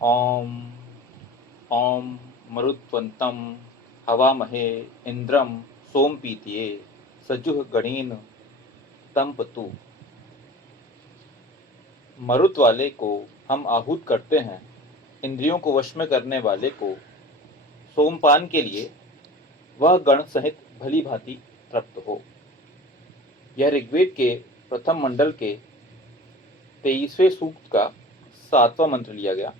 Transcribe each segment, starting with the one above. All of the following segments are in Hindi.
ॐ ॐ मरुत्वन्तं हवामहे इंद्रं सोमपीतये सजुः गणेन तंपतु। मरुत वाले को हम आहूत करते हैं, इंद्रियों को वश में करने वाले को सोमपान के लिए वह गण सहित भली भांति तृप्त हो। यह ऋग्वेद के प्रथम मंडल के 23वें सूक्त का 7वां मंत्र लिया गया।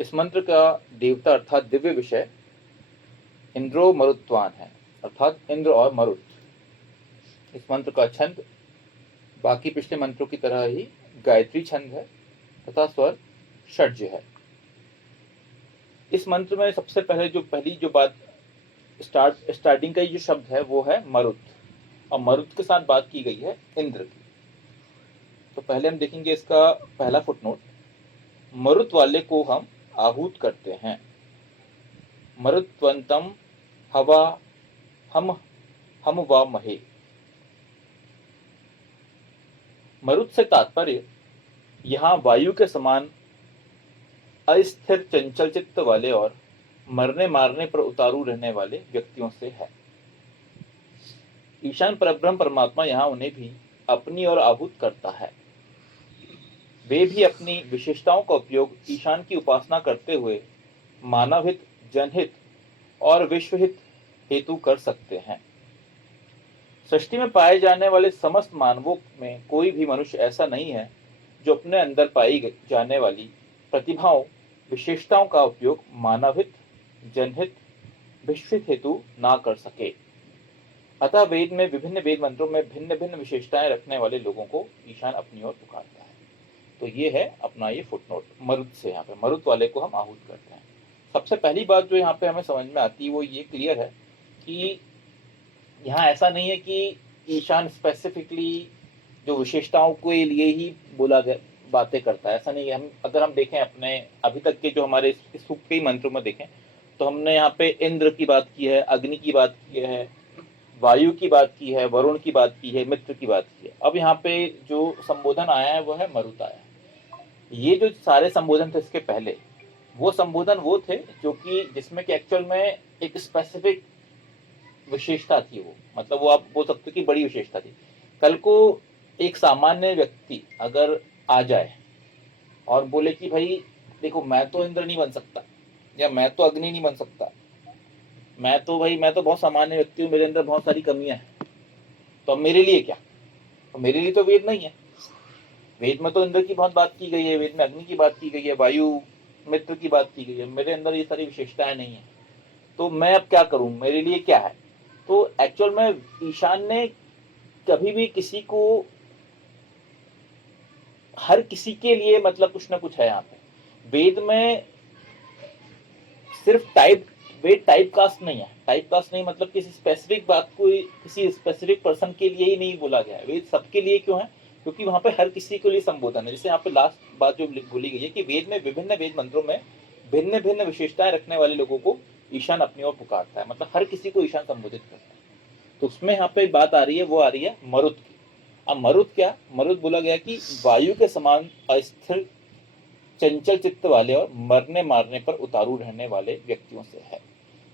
इस मंत्र का देवता अर्थात दिव्य विषय इंद्रो मरुत्वान है, अर्थात इंद्र और मरुत। इस मंत्र का छंद बाकी पिछले मंत्रों की तरह ही गायत्री छंद है तथा स्वर षड्ज है। इस मंत्र में सबसे पहली जो बात स्टार्टिंग का जो शब्द है वो है मरुत, और मरुत के साथ बात की गई है इंद्र की। तो पहले हम देखेंगे इसका पहला फुटनोट। मरुत वाले को हम आहूत करते हैं। मरुत्वंतम हवा हम व महे। मरुत से तात्पर्य यहाँ वायु के समान अस्थिर चंचल चित्त वाले और मरने मारने पर उतारू रहने वाले व्यक्तियों से है। ईशान परब्रह्म परमात्मा यहाँ उन्हें भी अपनी ओर आहूत करता है। वे भी अपनी विशेषताओं का उपयोग ईशान की उपासना करते हुए मानवहित, जनहित और विश्वहित हेतु कर सकते हैं। सृष्टि में पाए जाने वाले समस्त मानवों में कोई भी मनुष्य ऐसा नहीं है जो अपने अंदर पाई जाने वाली प्रतिभाओं, विशेषताओं का उपयोग मानवहित, जनहित, विश्वहित हेतु ना कर सके। अतः वेद में विभिन्न वेद मंत्रों में भिन्न भिन्न विशेषताएं रखने वाले लोगों को ईशान अपनी ओर पुकारता है। तो ये है अपना ये फुटनोट मरुत से। यहाँ पे मरुत वाले को हम आहूत करते हैं। सबसे पहली बात जो यहाँ पे हमें समझ में आती है वो ये क्लियर है कि यहाँ ऐसा नहीं है कि ईशान स्पेसिफिकली जो विशेषताओं के लिए ही बोला गया बातें करता है, ऐसा नहीं है। अगर हम देखें अपने अभी तक के जो हमारे सूक्त के मंत्रों में देखें तो हमने यहाँ पे इंद्र की बात की है, अग्नि की बात की है, वायु की बात की है, वरुण की बात की है, मित्र की बात की है। अब यहाँ पे जो संबोधन आया है वो है मरुत आया है। ये जो सारे संबोधन थे इसके पहले, वो संबोधन वो थे जो कि जिसमें कि एक्चुअल में एक स्पेसिफिक विशेषता थी। वो मतलब वो आप बोल सकते हो कि बड़ी विशेषता थी। कल को एक सामान्य व्यक्ति अगर आ जाए और बोले कि भाई देखो मैं तो इंद्र नहीं बन सकता, या मैं तो अग्नि नहीं बन सकता, मैं तो बहुत सामान्य व्यक्ति हूँ, मेरे अंदर बहुत सारी कमियां हैं, तो अब मेरे लिए क्या? तो मेरे लिए तो वेद नहीं है। वेद में तो इंद्र की बहुत बात की गई है, वेद में अग्नि की बात की गई है, वायु मित्र की बात की गई है। मेरे अंदर ये सारी विशेषताएं नहीं है, तो मैं अब क्या करूं, मेरे लिए क्या है? तो एक्चुअल में ईशान ने कभी भी किसी को, हर किसी के लिए मतलब कुछ ना कुछ है। यहाँ पे वेद में सिर्फ वेद टाइप कास्ट नहीं है। टाइप कास्ट नहीं मतलब किसी स्पेसिफिक बात को किसी स्पेसिफिक पर्सन के लिए ही नहीं बोला गया है। वेद सबके लिए क्यों है? क्योंकि वहां पे हर किसी के लिए संबोधन है। जैसे यहाँ पे लास्ट बात जो बोली गई है कि वेद में विभिन्न वेद मंत्रों में भिन्न भिन्न विशेषताएं रखने वाले लोगों को ईशान अपनी ओर पुकारता है, मतलब हर किसी को ईशान संबोधित करता है। तो उसमें यहाँ पे बात आ रही है, वो आ रही है मरुत की। अब मरुत क्या? मरुत बोला गया कि वायु के समान अस्थिर चंचल चित्त वाले और मरने मारने पर उतारू रहने वाले व्यक्तियों से है।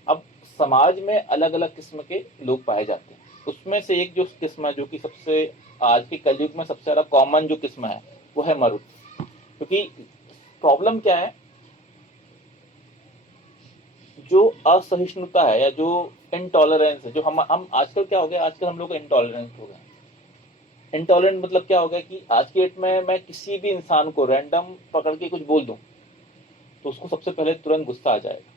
अब समाज में अलग अलग किस्म के लोग पाए जाते हैं। उसमें से एक जो किस्म है, जो कि सबसे आज के कलयुग में सबसे ज्यादा कॉमन जो किस्म है, वो है मरुत। क्योंकि प्रॉब्लम क्या है, जो असहिष्णुता है या जो इनटॉलरेंस है, जो हम आजकल क्या हो गया, आजकल हम लोग इनटॉलरेंस हो गए। इनटॉलरेंट मतलब क्या हो गया कि आज के डेट में मैं किसी भी इंसान को रैंडम पकड़ के कुछ बोल दूं तो उसको सबसे पहले तुरंत गुस्सा आ जाएगा।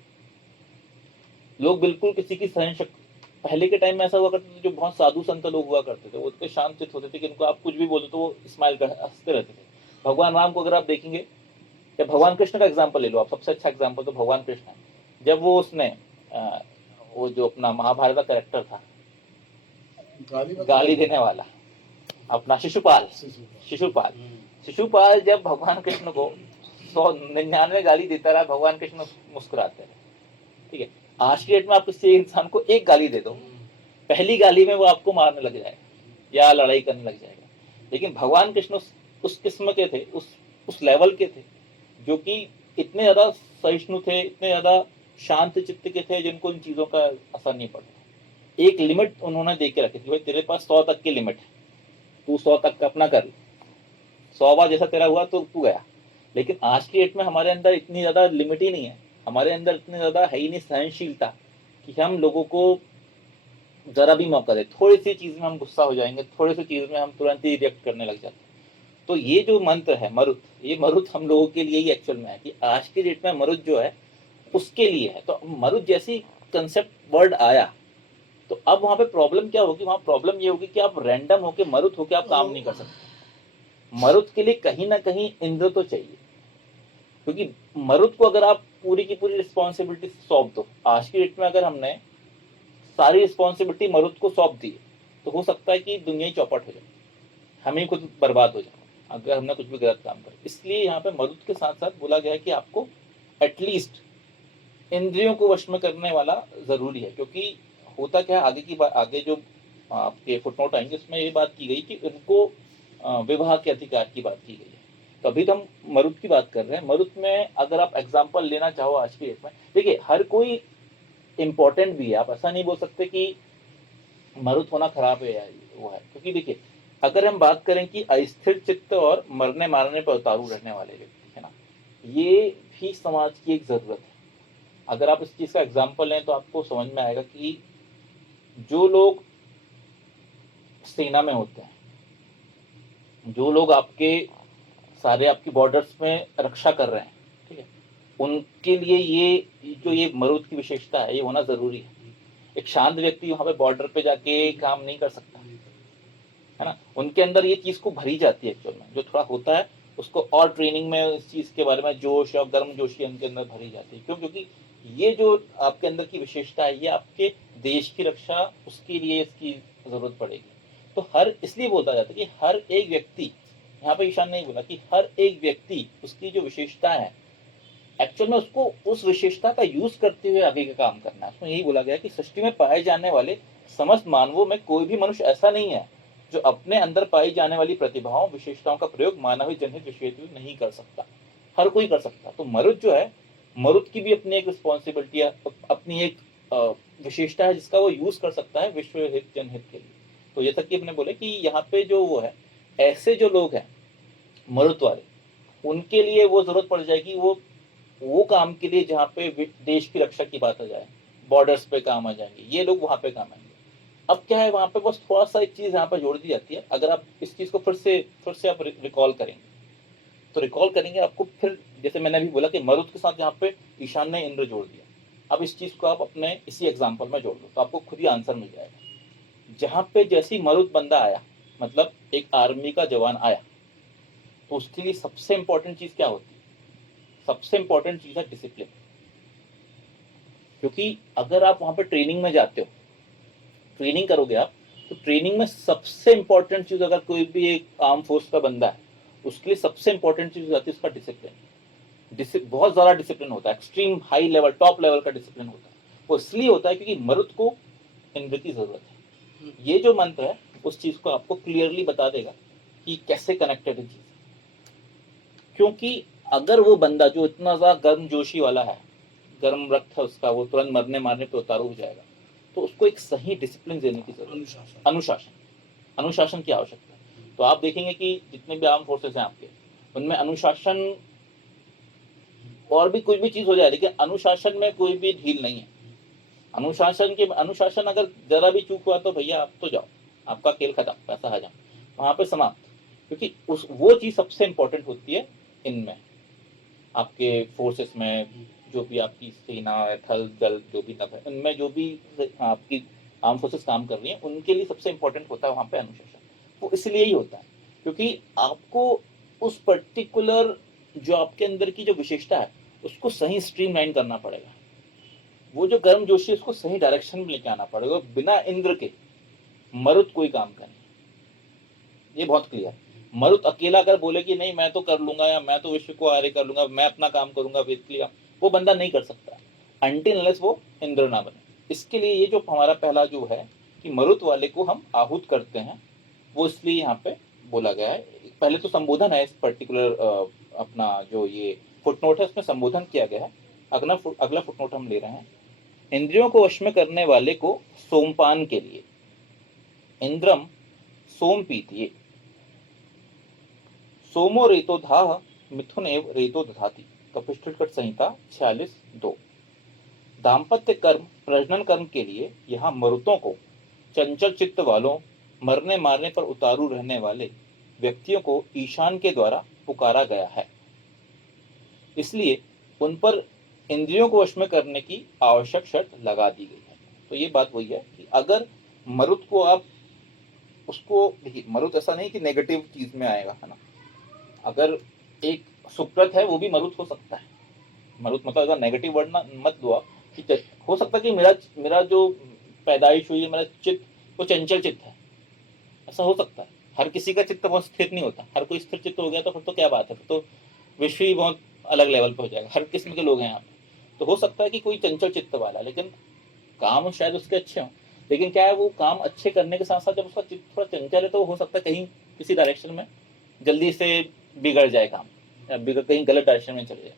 लोग बिल्कुल किसी की सहन शक्ति, पहले के टाइम में ऐसा हुआ करता था, जो बहुत साधु संत लोग हुआ करते थे वो इतने शांत चित्त होते थे कि उनको आप कुछ भी बोलो तो वो स्माइल कर हंसते रहते थे। भगवान राम को अगर आप देखेंगे, या भगवान कृष्ण का एग्जाम्पल ले लो आप, सबसे अच्छा एग्जाम्पल तो भगवान कृष्ण है। जब वो उसने वो जो अपना महाभारत का कैरेक्टर था, गाली देने वाला, अपना शिशुपाल, शिशुपाल जब भगवान कृष्ण को 199 गाली देता रहा, भगवान कृष्ण मुस्कुराते रहे। ठीक है, आज की डेट में आप किसी इंसान को एक गाली दे दो, पहली गाली में वो आपको मारने लग जाएगा या लड़ाई करने लग जाएगा। लेकिन भगवान कृष्ण उस किस्म के थे, उस लेवल के थे, जो कि इतने ज़्यादा सहिष्णु थे, इतने ज़्यादा शांत चित्त के थे जिनको इन चीज़ों का असर नहीं पड़ता। एक लिमिट उन्होंने दे के रखी थी, भाई तेरे पास 100 तक की लिमिट है, तू 100 तक का अपना कर, 100 बार जैसा तेरा हुआ तो तू गया। लेकिन आज की डेट में हमारे अंदर इतनी ज़्यादा लिमिट ही नहीं है, हमारे अंदर इतनी ज़्यादा है ही नहीं सहनशीलता कि हम लोगों को ज़रा भी मौका दें। थोड़ी सी चीज़ में हम गुस्सा हो जाएंगे, थोड़ी सी चीज़ में हम तुरंत ही रिएक्ट करने लग जाते हैं। तो ये जो मंत्र है मरुत, ये मरुत हम लोगों के लिए ही एक्चुअल में है कि आज की डेट में मरुत जो है उसके लिए है। तो मरुत जैसी कंसेप्ट वर्ड आया तो अब वहां पे प्रॉब्लम क्या होगी, वहां प्रॉब्लम ये होगी कि आप रैंडम होके मरुत होके आप काम नहीं कर सकते। मरुत के लिए कहीं ना कहीं इंद्र तो चाहिए, क्योंकि मरुत को अगर आप पूरी की पूरी रिस्पॉन्सिबिलिटी सौंप दो, आज की डेट में अगर हमने सारी रिस्पॉन्सिबिलिटी मरुत को सौंप दी तो हो सकता है कि दुनिया ही चौपट हो जाए, हम ही खुद बर्बाद हो जाए अगर हमने कुछ भी गलत काम करा। इसलिए यहाँ पे मरुत के साथ साथ बोला गया है कि आपको एटलीस्ट इंद्रियों को वश में करने वाला जरूरी है। क्योंकि होता क्या है, आगे की बात, आगे जो आपके फुटनोट आएंगे उसमें ये बात की गई कि उनको विवाह के अधिकार की बात की गई है। तो अभी तो हम मरुत की बात कर रहे हैं। मरुत में अगर आप एग्जाम्पल लेना चाहो आज की डेट में, देखिए हर कोई इंपॉर्टेंट भी है, आप ऐसा नहीं बोल सकते कि मरुत होना खराब है या वो है। क्योंकि देखिए अगर हम बात करें कि अस्थिर चित्त और मरने मारने पर उतारू रहने वाले व्यक्ति है ना, ये भी समाज की एक जरूरत है। अगर आप इस चीज का एग्जाम्पल लें तो आपको समझ में आएगा कि जो लोग सेना में होते हैं, जो लोग आपके सारे आपकी बॉर्डर्स में रक्षा कर रहे हैं, ठीक है, उनके लिए ये जो ये मरुद की विशेषता है ये होना जरूरी है। एक शांत व्यक्ति वहां पे बॉर्डर पे जाके काम नहीं कर सकता, है ना। उनके अंदर ये चीज को भरी जाती है एक्चुअल में, जो थोड़ा होता है उसको और ट्रेनिंग में इस चीज के बारे में जोश और गर्म जोशी उनके अंदर भरी जाती है। क्यों? क्योंकि ये जो आपके अंदर की विशेषता है ये आपके देश की रक्षा, उसके लिए इसकी जरूरत पड़ेगी। तो हर इसलिए बोला जाता है कि हर एक व्यक्ति, यहाँ पे ईशान नहीं बोला कि हर एक व्यक्ति उसकी जो विशेषता है एक्चुअल में उसको उस विशेषता का यूज करते हुए आगे का काम करना है। उसमें यही बोला गया कि सृष्टि में पाए जाने वाले समस्त मानवों में कोई भी मनुष्य ऐसा नहीं है जो अपने अंदर पाई जाने वाली प्रतिभाओं विशेषताओं का प्रयोग मानव जनहित विषय में नहीं कर सकता। हर कोई कर सकता। तो मरुद जो है, मरुद की भी अपनी एक रिस्पॉन्सिबिलिटी है, अपनी एक विशेषता है जिसका वो यूज कर सकता है विश्व हित जनहित के लिए। तो जैसा कि अपने बोले कि यहाँ पे जो वो है, ऐसे जो लोग हैं मरुद वाले, उनके लिए वो जरूरत पड़ जाएगी वो काम के लिए जहाँ पे देश की रक्षा की बात आ जाए, बॉर्डर्स पे काम आ जाएंगे ये लोग, वहां पे काम आएंगे। अब क्या है वहां पे बस थोड़ा सा एक चीज यहाँ पे जोड़ दी जाती है। अगर आप इस चीज को फिर से आप रिकॉल करेंगे तो रिकॉल करेंगे आपको फिर, जैसे मैंने अभी बोला कि मरुद के साथ यहाँ पे ईशान ने इंद्र जोड़ दिया। अब इस चीज को आप अपने इसी एग्जाम्पल में जोड़ दो तो आपको खुद ही आंसर मिल जाएगा। जहाँ पे जैसी मरुद बंदा आया, मतलब एक आर्मी का जवान आया, तो उसके लिए सबसे इंपॉर्टेंट चीज क्या होती है? सबसे इंपॉर्टेंट चीज है डिसिप्लिन। क्योंकि अगर आप वहां पे ट्रेनिंग में जाते हो, ट्रेनिंग करोगे आप, तो ट्रेनिंग में सबसे इंपॉर्टेंट चीज, अगर कोई भी एक आर्म फोर्स का बंदा है उसके लिए सबसे इंपॉर्टेंट चीज होती है उसका डिसिप्लिन। बहुत ज्यादा डिसिप्लिन होता है, extreme high level top level का डिसिप्लिन होता है। वो इसलिए होता है क्योंकि मरुद को इंद्र की जरूरत है। ये जो मंत्र है उस चीज को आपको क्लियरली बता देगा कि कैसे कनेक्टेड है चीज। क्योंकि अगर वो बंदा जो इतना ज्यादा गर्म जोशी वाला है, गर्म रक्त है उसका, वो तुरंत मरने मारने पे उतारू हो जाएगा, तो उसको एक सही डिसिप्लिन देने की जरूरत है। अनुशासन की आवश्यकता है। तो आप देखेंगे कि जितने भी आर्म फोर्सेस हैं आपके, उनमें अनुशासन, और भी कुछ भी चीज हो जाए लेकिन अनुशासन में कोई भी ढील नहीं है। अनुशासन अगर जरा भी चूक हुआ तो भैया आप तो जाओ, आपका खेल खत्म, पैसा हजम, वहां पे समाप्त। क्योंकि उस वो चीज सबसे इंपॉर्टेंट होती है इनमें, आपके फोर्सेस में, जो भी आपकी सेना है, थल जल जो भी नभ है, इनमें जो भी आपकी आर्म फोर्सेस काम कर रही हैं उनके लिए सबसे इंपॉर्टेंट होता है वहां पे अनुशासन। वो इसलिए ही होता है क्योंकि आपको उस पर्टिकुलर जो आपके अंदर की जो विशेषता है उसको सही स्ट्रीमलाइन करना पड़ेगा। वो जो गर्म जोशी है उसको सही डायरेक्शन में लेके आना पड़ेगा। बिना इंद्र के मरुत कोई काम का नहीं, ये बहुत क्लियर। मरुत अकेला अगर बोले कि नहीं मैं तो कर लूंगा, या मैं तो विश्व को आर्य कर लूंगा, मैं अपना काम करूंगा वेद के लिए, वो बंदा नहीं कर सकता अनटिल अनलेस वो इंद्र ना बने। इसके लिए ये जो हमारा पहला जो है कि मरुत वाले को हम आहूत करते हैं, वो इसलिए यहाँ पे बोला गया है। पहले तो संबोधन है इस पर्टिकुलर अपना जो ये फुटनोट है, उसमें संबोधन किया गया है। अगला फुटनोट हम ले रहे हैं। इंद्रियों को वश में करने वाले को सोमपान के लिए इंद्रम सोम पीतिये, सोमो रेतो धाह मिथुन एव रेतो दधाति। कपिष्ठकट संहिता 46:2। दाम्पत्य कर्म प्रजनन कर्म के लिए यहाँ मरुतों को, चंचल चित्त वालों, मरने मारने पर उतारू रहने वाले व्यक्तियों को ईशान के द्वारा पुकारा गया है। इसलिए उन पर इंद्रियों को वश में करने की आवश्यक शर्त लगा दी गई है। तो ये बात वही है कि अगर मरुत को आप उसको, देखिए मरुत ऐसा नहीं कि नेगेटिव चीज में आएगा, है ना। अगर एक सुकृत है वो भी मरुत हो सकता है। मरुत मतलब अगर नेगेटिव वर्ड ना मत दो आप, कि हो सकता है कि मेरा जो पैदाइश हुई है, मेरा चित्त वो चंचल चित्त है, ऐसा हो सकता है। हर किसी का चित्त बहुत स्थिर नहीं होता। हर कोई स्थिर चित्त हो गया तो फिर तो क्या बात है, फिर तो विश्व ही बहुत अलग लेवल पे हो जाएगा। हर किस्म के लोग हैं यहाँ पे। तो हो सकता है कि कोई चंचल चित्त वाला, लेकिन काम शायद उसके अच्छे हों, लेकिन क्या है वो काम अच्छे करने के साथ साथ जब उसका चित्त थोड़ा चंचल है तो हो सकता है कहीं किसी डायरेक्शन में जल्दी से बिगड़ जाए काम, या कहीं गलत डायरेक्शन में चले जाए।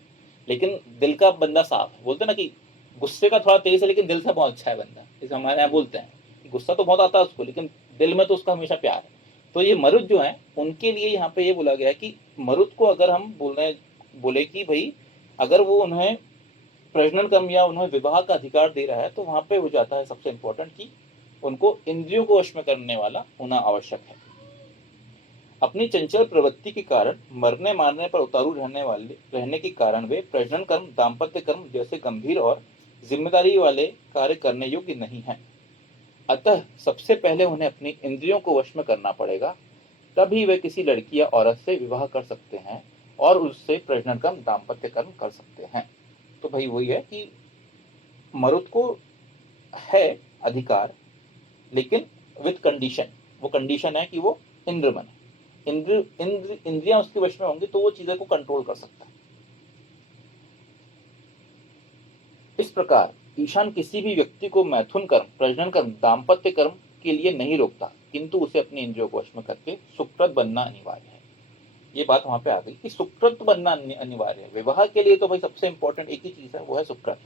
लेकिन दिल का बंदा साफ है। बोलते ना कि गुस्से का थोड़ा तेज है लेकिन दिल से बहुत अच्छा है बंदा, इसे हमारे यहाँ बोलते हैं। गुस्सा तो बहुत आता है उसको, लेकिन दिल में तो उसका हमेशा प्यार है। तो ये मरुत जो है उनके लिए यहाँ पे ये बोला गया है कि मरुत को अगर हम बोले कि भाई अगर वो उन्हें प्रजनन कर्म या उन्हें विवाह का अधिकार दे रहा है, तो वहां पे हो जाता है सबसे इंपॉर्टेंट कि उनको इंद्रियों को वश में करने वाला होना आवश्यक है। अपनी चंचल प्रवृत्ति के कारण मरने मारने पर उतारू रहने के कारण वे प्रजनन कर्म, दाम्पत्य कर्म जैसे गंभीर और जिम्मेदारी वाले कार्य करने योग्य नहीं है। अतः सबसे पहले उन्हें अपनी इंद्रियों को वश में करना पड़ेगा, तभी वे किसी लड़की या औरत से विवाह कर सकते हैं और उससे प्रजनन कर्म, दाम्पत्य कर्म कर सकते हैं। तो भाई वही है कि मरुत को है अधिकार, लेकिन विद कंडीशन। वो कंडीशन है कि वो इंद्र बने। इंद्रियां उसके वश में होंगी तो वो चीजें को कंट्रोल कर सकता है। इस प्रकार ईशान किसी भी व्यक्ति को मैथुन कर्म, प्रजनन कर्म, दाम्पत्य कर्म के लिए नहीं रोकता, किंतु उसे अपनी इंद्रियों को वश में करके सुकृत बनना अनिवार्य है। ये बात वहां पे आ गई कि सुकृत बनना अनिवार्य है। विवाह के लिए तो भाई सबसे इंपॉर्टेंट एक ही चीज है, वो है सुकृत।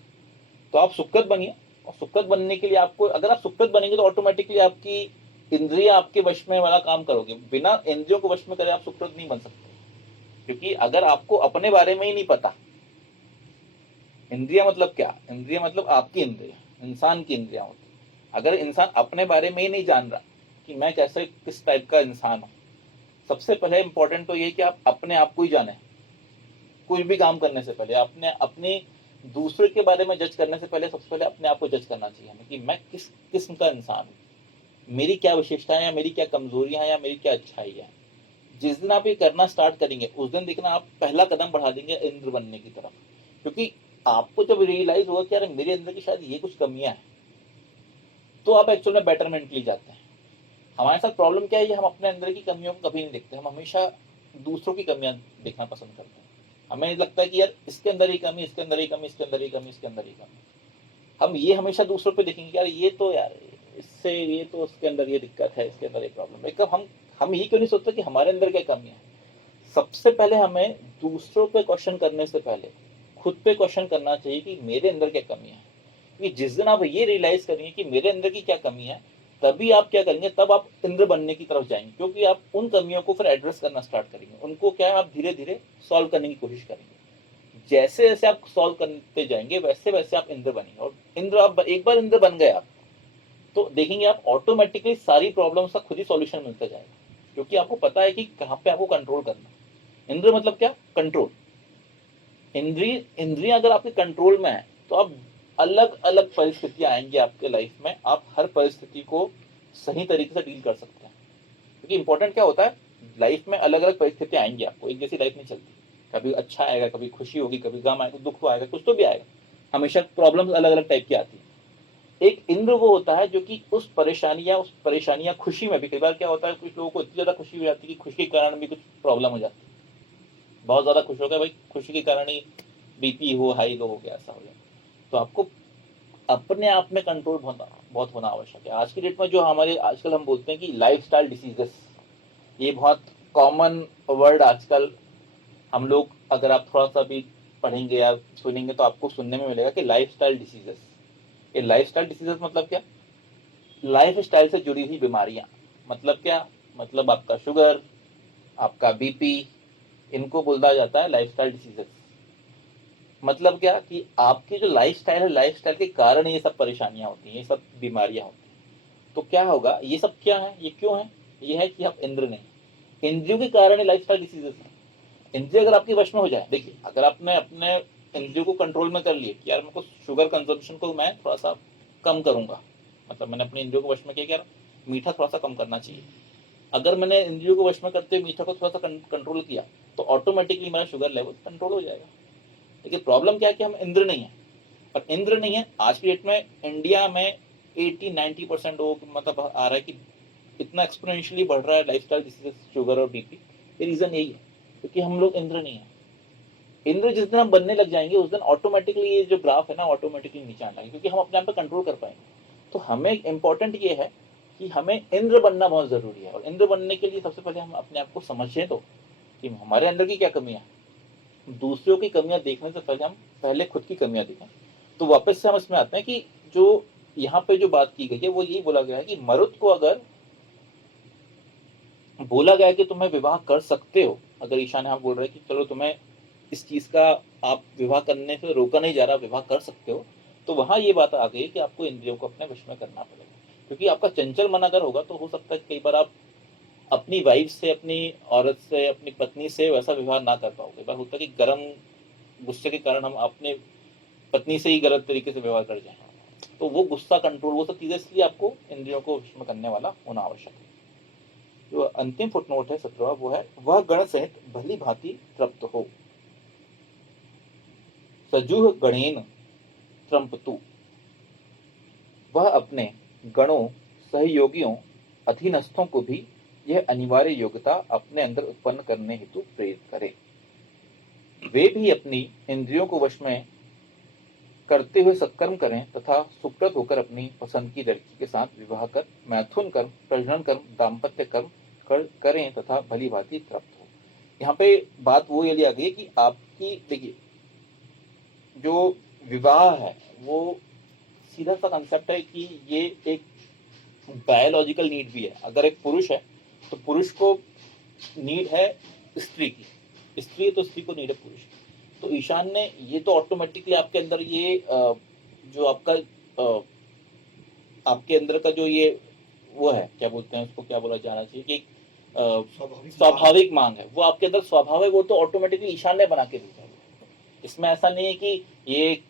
तो आप सुकृत बनिए, और सुकृत बनने के लिए आपको, अगर आप सुकृत बनेंगे तो ऑटोमेटिकली आपकी इंद्रिया आपके वश में वाला काम करोगे। बिना इंद्रियों को वश में करे आप सुकृत नहीं बन सकते, क्योंकि अगर आपको अपने बारे में ही नहीं पता, इंद्रिया मतलब क्या, इंद्रिया मतलब आपकी इंद्रिया, इंसान की इंद्रिया होती। अगर इंसान अपने बारे में ही नहीं जान रहा कि मैं कैसे किस टाइप का इंसान हूँ, सबसे पहले इंपॉर्टेंट तो ये कि आप अपने आप को ही जाने। कुछ भी काम करने से पहले अपने दूसरे के बारे में जज करने से पहले सबसे पहले अपने आप को जज करना चाहिए हमें कि मैं किस किस्म का इंसान हूँ, मेरी क्या विशेषताएं या मेरी क्या कमजोरियां हैं या मेरी क्या अच्छाई है। जिस दिन आप ये करना स्टार्ट करेंगे उस दिन देखना आप पहला कदम बढ़ा देंगे इंद्र बनने की तरफ। क्योंकि आपको जब रियलाइज होगा कि यार मेरे अंदर की शायद ये कुछ कमियां हैं, तो आप एक्चुअल में बेटरमेंट के लिए जाते हैं। हमारे साथ प्रॉब्लम क्या है, ये हम अपने अंदर की कमियों को कभी नहीं देखते, हम हमेशा दूसरों की कमियां देखना पसंद करते हैं। हमें लगता है कि यार इसके अंदर ही कमी, इसके अंदर ही कमी, इसके अंदर ही कमी, इसके अंदर ही कमी। हम ये हमेशा दूसरों पे देखेंगे यार ये तो, यार इससे ये तो, उसके अंदर ये दिक्कत है, इसके अंदर ये प्रॉब्लम है। कब हम ये क्यों नहीं सोचते कि हमारे अंदर क्या कमी है। सबसे पहले हमें दूसरों पे क्वेश्चन करने से पहले खुद पे क्वेश्चन करना चाहिए कि मेरे अंदर क्या कमी है। कि जिस दिन आप ये रियलाइज करेंगे कि मेरे अंदर की क्या कमी है, तभी आप क्या करेंगे, तब आप इंद्र बनने की तरफ जाएंगे। क्योंकि आप उन कमियों को फिर एड्रेस करना स्टार्ट करेंगे, उनको क्या है आप धीरे धीरे सॉल्व करने की कोशिश करेंगे। जैसे जैसे आप सॉल्व करते जाएंगे वैसे वैसे आप इंद्र बनेंगे। और इंद्र आप एक बार इंद्र बन गए आप, तो देखेंगे आप ऑटोमेटिकली सारी प्रॉब्लम्स का खुद ही सॉल्यूशन मिलता जाएगा, क्योंकि आपको पता है कि कहाँ पे आपको कंट्रोल करना है। इंद्र मतलब क्या, कंट्रोल। इंद्रियां अगर आपके कंट्रोल में है तो आप अलग अलग परिस्थितियां आएंगी आपके लाइफ में, आप हर परिस्थिति को सही तरीके से डील कर सकते हैं। क्योंकि इंपॉर्टेंट क्या होता है, लाइफ में अलग अलग परिस्थितियां आएंगी, आपको एक जैसी लाइफ नहीं चलती। कभी अच्छा आएगा, कभी खुशी होगी, कभी गम आएगा, दुख तो आएगा, कुछ तो भी आएगा। हमेशा प्रॉब्लम्स अलग अलग टाइप की आती है। एक इंद्र वो होता है जो कि उस परेशानियां खुशी में भी, कई बार क्या होता है कुछ लोगों को इतनी ज्यादा खुशी हो जाती है कि खुशी के कारण भी कुछ प्रॉब्लम हो जाती है। बहुत ज्यादा खुश हो गए भाई, खुशी के कारण ही बीपी हो, हाई लो हो गया, ऐसा हो गया। तो आपको अपने आप में कंट्रोल बहुत होना आवश्यक है। आज की डेट में जो हमारे आजकल हम बोलते हैं कि लाइफस्टाइल डिसीजेस, ये बहुत कॉमन वर्ड आजकल हम लोग, अगर आप थोड़ा सा भी पढ़ेंगे या सुनेंगे तो आपको सुनने में मिलेगा कि लाइफस्टाइल डिसीजेस। ये लाइफस्टाइल डिसीजेस मतलब क्या? लाइफ स्टाइल से जुड़ी हुई बीमारियां। मतलब क्या? मतलब आपका शुगर, आपका बीपी, इनको बोला जाता है लाइफस्टाइल डिसीजेस। मतलब क्या कि आपकी जो लाइफस्टाइल है, लाइफस्टाइल के कारण ये सब परेशानियां होती हैं, ये सब बीमारियां होती हैं। तो क्या होगा, ये सब क्या है, ये क्यों है? ये है कि आप इंद्र नहीं, इंद्रियों के कारण ये लाइफस्टाइल डिसीजेस है। इंद्रिय अगर आपके वश में हो जाए, देखिए अगर आपने अपने इंद्रियों को कंट्रोल में कर लिए कि यार मेरे को शुगर कंजम्पशन को मैं थोड़ा सा कम करूंगा, मतलब मैंने अपने इंद्रियों को वश में किया कि यार मीठा थोड़ा सा कम करना चाहिए। अगर मैंने इंद्रियों को वश में करते हुए मीठा को थोड़ा सा कंट्रोल किया तो ऑटोमेटिकली मेरा शुगर लेवल कंट्रोल हो जाएगा। लेकिन प्रॉब्लम क्या है कि हम इंद्र नहीं है। और इंद्र नहीं है, आज की डेट में इंडिया में 80-90% लोग मतलब आ रहा है कि इतना एक्सपोनेंशियली बढ़ रहा है लाइफस्टाइल डिसीजेस, शुगर और बीपी। ये रीजन यही है क्योंकि हम लोग इंद्र नहीं है। इंद्र जिस दिन हम बनने लग जाएंगे उस दिन ऑटोमेटिकली ये जो ग्राफ है ना ऑटोमेटिकली नीचे आना है, क्योंकि हम अपने आप पे कंट्रोल कर पाएंगे। तो हमें इंपॉर्टेंट ये है कि हमें इंद्र बनना बहुत जरूरी है। और इंद्र बनने के लिए सबसे पहले हम अपने आप को समझें तो कि हमारे अंदर की क्या कमियां हैं। दूसरों की कमियां देखने से पहले हम पहले खुद की कमियां देखें। तो वापस से हम इसमें आते हैं कि जो यहाँ पे जो बात की गई है वो यही बोला गया है कि मरुत को अगर बोला गया है कि तुम्हें विवाह कर सकते हो, अगर ईशान यहाँ बोल रहे हैं कि चलो तुम्हें इस चीज का आप विवाह करने से रोका नहीं जा रहा, विवाह कर सकते हो, तो वहां ये बात आ गई कि आपको इंद्रियों को अपने वश में करना पड़ेगा। क्योंकि आपका चंचल मन अगर होगा तो हो सकता है कई बार आप अपनी वाइफ से, अपनी औरत से, अपनी पत्नी से वैसा व्यवहार ना कर पाओगे। बार होता है कि गर्म गुस्से के कारण हम अपने पत्नी से ही गलत तरीके से व्यवहार कर जाए। तो वो गुस्सा कंट्रोल, वो सब चीजें, इसलिए आपको इंद्रियों को वश में करने वाला होना आवश्यक है। जो अंतिम फुटनोट है 17वां, वो है वह गण सहित भली भांति तृप्त हो, सजूह गणेन त्रंपतु। वह अपने गणों, सहयोगियों, अधीनस्थों को भी यह अनिवार्य योग्यता अपने अंदर उत्पन्न करने हेतु प्रेरित करे। वे भी अपनी इंद्रियों को वश में करते हुए सत्कर्म करें तथा सुप्रत होकर अपनी पसंद की लड़की के साथ विवाह कर मैथुन कर्म, प्रजनन कर्म, दाम्पत्य कर्म करें तथा भली भांति तृप्त हो। यहाँ पे बात वो ये लिया गई कि आपकी, देखिए जो विवाह है वो सीधा सा कंसेप्ट है कि ये एक बायोलॉजिकल नीड भी है। अगर एक पुरुष है तो पुरुष को नीड है स्त्री की, स्त्री है तो स्त्री को नीड है पुरुष। तो ईशान ने ये तो ऑटोमेटिकली आपके अंदर ये जो आपका आपके अंदर का जो ये वो है, क्या बोलते हैं उसको, क्या बोला जाना चाहिए कि स्वाभाविक मांग है, वो आपके अंदर स्वभाव है, वो तो ऑटोमेटिकली ईशान ने बना के दिया है। इसमें ऐसा नहीं है कि ये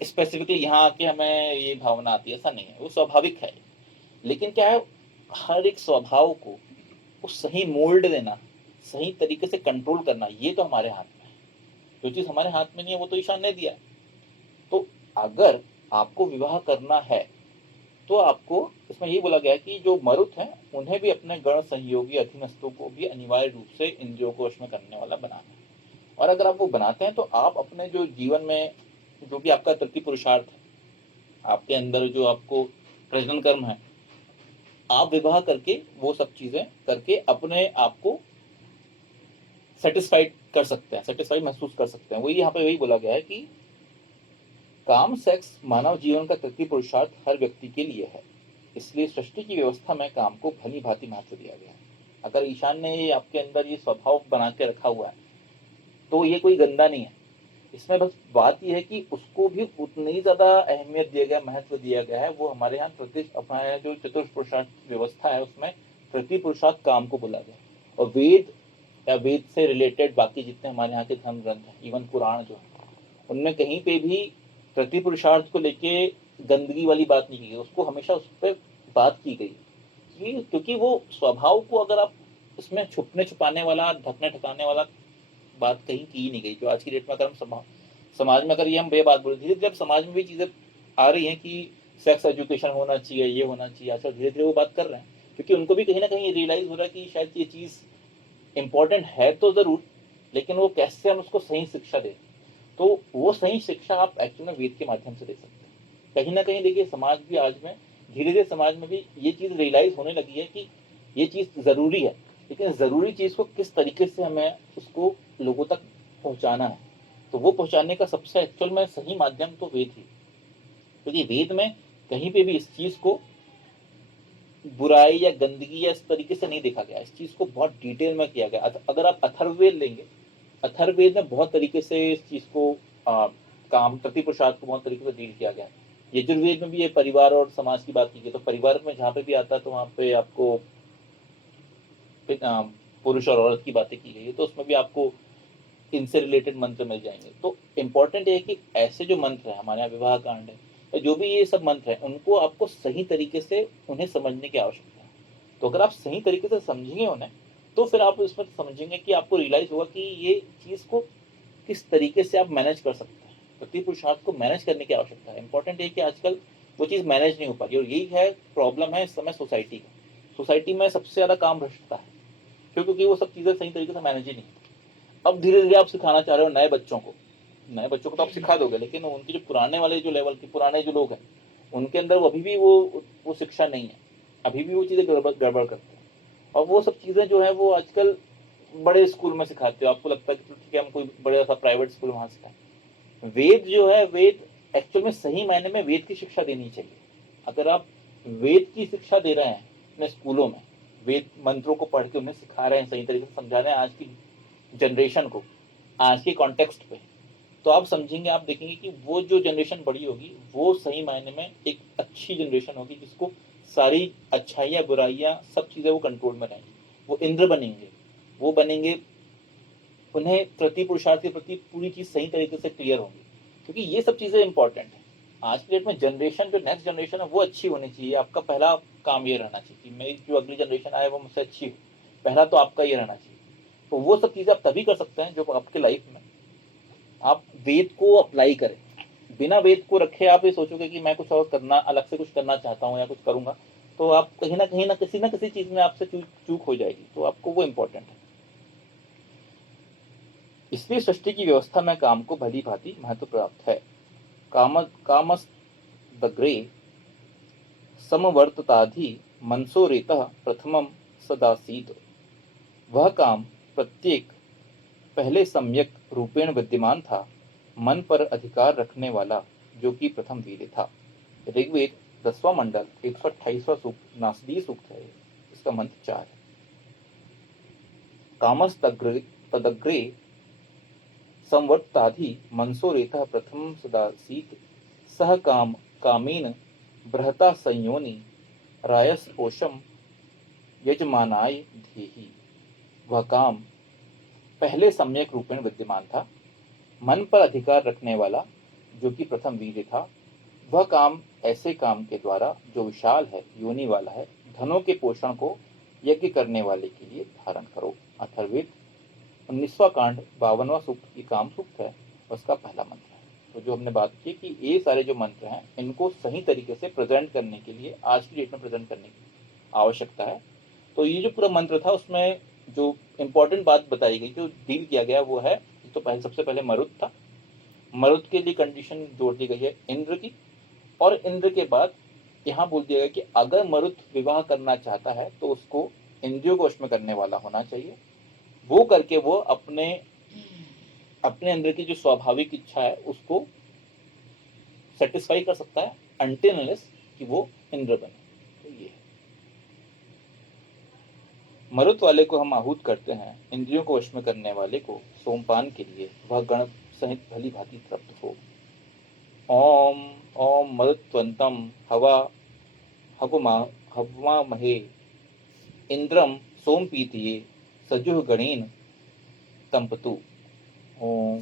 स्पेसिफिकली यहाँ आके हमें ये भावना आती है, ऐसा नहीं है, वो स्वाभाविक है। लेकिन क्या है, हर एक स्वभाव को सही मोल्ड देना, सही तरीके से कंट्रोल करना, ये तो हमारे हाथ में है। जो चीज हमारे हाथ में नहीं है वो तो ईशान ने दिया है। तो अगर आपको विवाह करना है तो आपको इसमें यही बोला गया है कि जो मरुत हैं उन्हें भी अपने गण सहयोगी अधीनस्थों को भी अनिवार्य रूप से इंद्रियों को वश में करने वाला बनाना है। और अगर आप वो बनाते हैं तो आप अपने जो जीवन में जो भी आपका तृतीय पुरुषार्थ है, आपके अंदर जो आपको प्रजनन कर्म है, आप विवाह करके वो सब चीजें करके अपने आप को सेटिस्फाइड कर सकते हैं, सेटिस्फाइड महसूस कर सकते हैं। वही यहाँ पे वही बोला गया है कि काम सेक्स मानव जीवन का तृतीय पुरुषार्थ हर व्यक्ति के लिए है, इसलिए सृष्टि की व्यवस्था में काम को भली भांति महत्व दिया गया है। अगर ईशान ने ये आपके अंदर ये स्वभाव बना के रखा हुआ है तो ये कोई गंदा नहीं है। इसमें बस बात यह है कि उसको भी उतनी ही ज्यादा अहमियत दिया गया, महत्व दिया गया है। वो हमारे यहाँ अपना जो चतुर्थ पुरुषार्थ व्यवस्था है उसमें तृतीय पुरुषार्थ काम को बोला गया। और वेद या वेद से रिलेटेड बाकी जितने हमारे यहाँ के धर्म ग्रंथ हैं, इवन पुराण जो है, उनमें कहीं पे भी तृतीय पुरुषार्थ को लेके गंदगी वाली बात नहीं की गई, उसको हमेशा उस पर बात की गई कि क्योंकि वो स्वभाव को अगर आप इसमें छुपने छुपाने वाला, ढकने ठकाने वाला बात कहीं की ही नहीं गई। जो आज की डेट में अगर हम समाज में अगर ये हम बे बात बोले, धीरे धीरे अब समाज में भी चीजें आ रही हैं कि सेक्स एजुकेशन होना चाहिए, ये होना चाहिए, आजकल धीरे धीरे वो बात कर रहे हैं। क्योंकि उनको भी कहीं ना कहीं रियलाइज हो रहा है कि शायद ये चीज इंपॉर्टेंट है तो जरूर, लेकिन वो कैसे हम उसको सही शिक्षा दें। तो वो सही शिक्षा आप एक्चुअली में वेद के माध्यम से दे सकते हैं। कहीं ना कहीं देखिए समाज भी आज में धीरे धीरे समाज में भी ये चीज रियलाइज होने लगी है कि ये चीज जरूरी है, लेकिन जरूरी चीज को किस तरीके से हमें उसको लोगों तक पहुंचाना है। तो वो पहुंचाने का सबसे एक्चुअल में सही माध्यम तो वेद ही, क्योंकि वेद में कहीं पे भी इस चीज को बुराई या गंदगी या इस तरीके से नहीं देखा गया, इस चीज को बहुत डिटेल में किया गया। अगर आप अथर्ववेद लेंगे, अथर्ववेद में बहुत तरीके से इस चीज को काम प्रतिपुरुषार्थ को बहुत तरीके से डील किया गया है। यजुर्वेद में भी ये परिवार और समाज की बात की गई, तो परिवार में जहाँ पे भी आता है तो वहाँ पे आपको पुरुष और औरत की बातें की गई है, तो उसमें भी आपको इनसे रिलेटेड मंत्र मिल जाएंगे। तो इम्पोर्टेंट है कि ऐसे जो मंत्र है, हमारे यहाँ विवाह कांड है, तो जो भी ये सब मंत्र है, उनको आपको सही तरीके से उन्हें समझने की आवश्यकता है। तो अगर आप सही तरीके से समझेंगे उन्हें, तो फिर आप इसमें समझेंगे कि आपको रियलाइज होगा कि ये चीज़ को किस तरीके से आप मैनेज कर सकते हैं। प्रतिपुरुषार्थ को मैनेज करने की आवश्यकता है। इंपॉर्टेंट है कि आजकल वो चीज़ मैनेज नहीं हो पा रही, और यही है प्रॉब्लम है इस समय सोसाइटी का। सोसाइटी में सबसे ज़्यादा काम भ्रष्टता है, क्योंकि वो सब चीज़ें सही तरीके से मैनेज ही नहीं। अब धीरे धीरे आप सिखाना चाह रहे हो नए बच्चों को तो आप सिखा दोगे, लेकिन उनके जो पुराने वाले जो लेवल के पुराने जो लोग हैं, उनके अंदर वो अभी भी वो शिक्षा नहीं है, अभी भी वो चीज़ें गड़बड़ करते हैं। और वो सब चीज़ें जो है वो आजकल बड़े स्कूल में सिखाते हो, आपको लगता है कि ठीक है हम कोई बड़ा सा प्राइवेट स्कूल वहाँ सिखाएं। वेद जो है, वेद एक्चुअल में सही मायने में वेद की शिक्षा देनी चाहिए। अगर आप वेद की शिक्षा दे रहे हैं अपने स्कूलों में, वेद मंत्रों को पढ़ के उन्हें सिखा रहे हैं, सही तरीके से समझा रहे हैं आज की जनरेशन को, आज के कॉन्टेक्स्ट पे, तो आप समझेंगे, आप देखेंगे कि वो जो जनरेशन बड़ी होगी वो सही मायने में एक अच्छी जनरेशन होगी, जिसको सारी अच्छाइयाँ बुराइयाँ सब चीज़ें वो कंट्रोल में रहेंगी। वो इंद्र बनेंगे, वो बनेंगे, उन्हें प्रति पुरुषार्थ के प्रति पूरी चीज़ सही तरीके से क्लियर होंगी, क्योंकि ये सब चीज़ें इंपॉर्टेंट है। आज की डेट में जनरेशन, जो नेक्स्ट जनरेशन है वो अच्छी होनी चाहिए। आपका पहला काम ये रहना चाहिए कि मेरी जो अगली जनरेशन आए वो मुझसे अच्छी हो, पहला तो आपका ये रहना चाहिए। तो वो सब चीज़ें आप तभी कर सकते हैं जो आपके लाइफ में आप वेद को अप्लाई करें। बिना वेद को रखे आप ये सोचोगे कि मैं कुछ और करना, अलग से कुछ करना चाहता हूँ या कुछ करूंगा, तो आप कहीं ना किसी चीज में आपसे चूक हो जाएगी। तो आपको वो इंपॉर्टेंट है। इसलिए सृष्टि की व्यवस्था में काम को भली भांति महत्व प्राप्त है। कामस्तग्रे समवर्तताधि मनसो रेतः प्रथमम सदासीत। वह काम प्रत्येक पहले सम्यक रूपेण विद्यमान था, मन पर अधिकार रखने वाला, जो कि प्रथम वीर्य था। ऋग्वेद 10वां मंडल 128वां सूक्त नासदी सूक्त है। इसका मंत्र 4 है। कामस्तदग्रे संवर्ताधि मनसो रेतः प्रथम सदासीत। सह काम कामेन बृहता संयोनि रायस्पोषम यजमानाय धीहि। वह काम पहले सम्यक रूपेण विद्यमान था, मन पर अधिकार रखने वाला, जो कि प्रथम वीर्य था। वह काम ऐसे काम के द्वारा जो विशाल है, योनि वाला है, धनों के पोषण को यज्ञ करने वाले के लिए धारण करो। अथर्ववेद 19वां कांड 52वां सूक्त, ये काम सूक्त है, उसका पहला मंत्र है। तो जो हमने बात की कि ये सारे जो मंत्र हैं, इनको सही तरीके से प्रेजेंट करने के लिए, आज की डेट में प्रेजेंट करने की आवश्यकता है। तो ये जो पूरा मंत्र था, उसमें जो इम्पोर्टेंट बात बताई गई, जो डील किया गया, वो है, तो सबसे पहले मरुत था। मरुत के लिए कंडीशन जोड़ दी गई है इंद्र की, और इंद्र के बाद यहाँ बोल दिया गया कि अगर मरुत विवाह करना चाहता है तो उसको इंद्रियों को वश में करने वाला होना चाहिए। वो करके वो अपने अपने अंदर की जो स्वाभाविक इच्छा है उसको सेटिस्फाई कर सकता है, अनटिल अनलेस कि वो इंद्र बने। तो ये है। मरुत वाले को हम आहूत करते हैं, इंद्रियों को वश में करने वाले को सोमपान के लिए वह गण सहित भली भांति तृप्त हो। ओम ओम मरुत्वंतम हवा हवमा हवामहे इंद्रम सोम पीतिये सजुह गणेन तंपतु। ओम।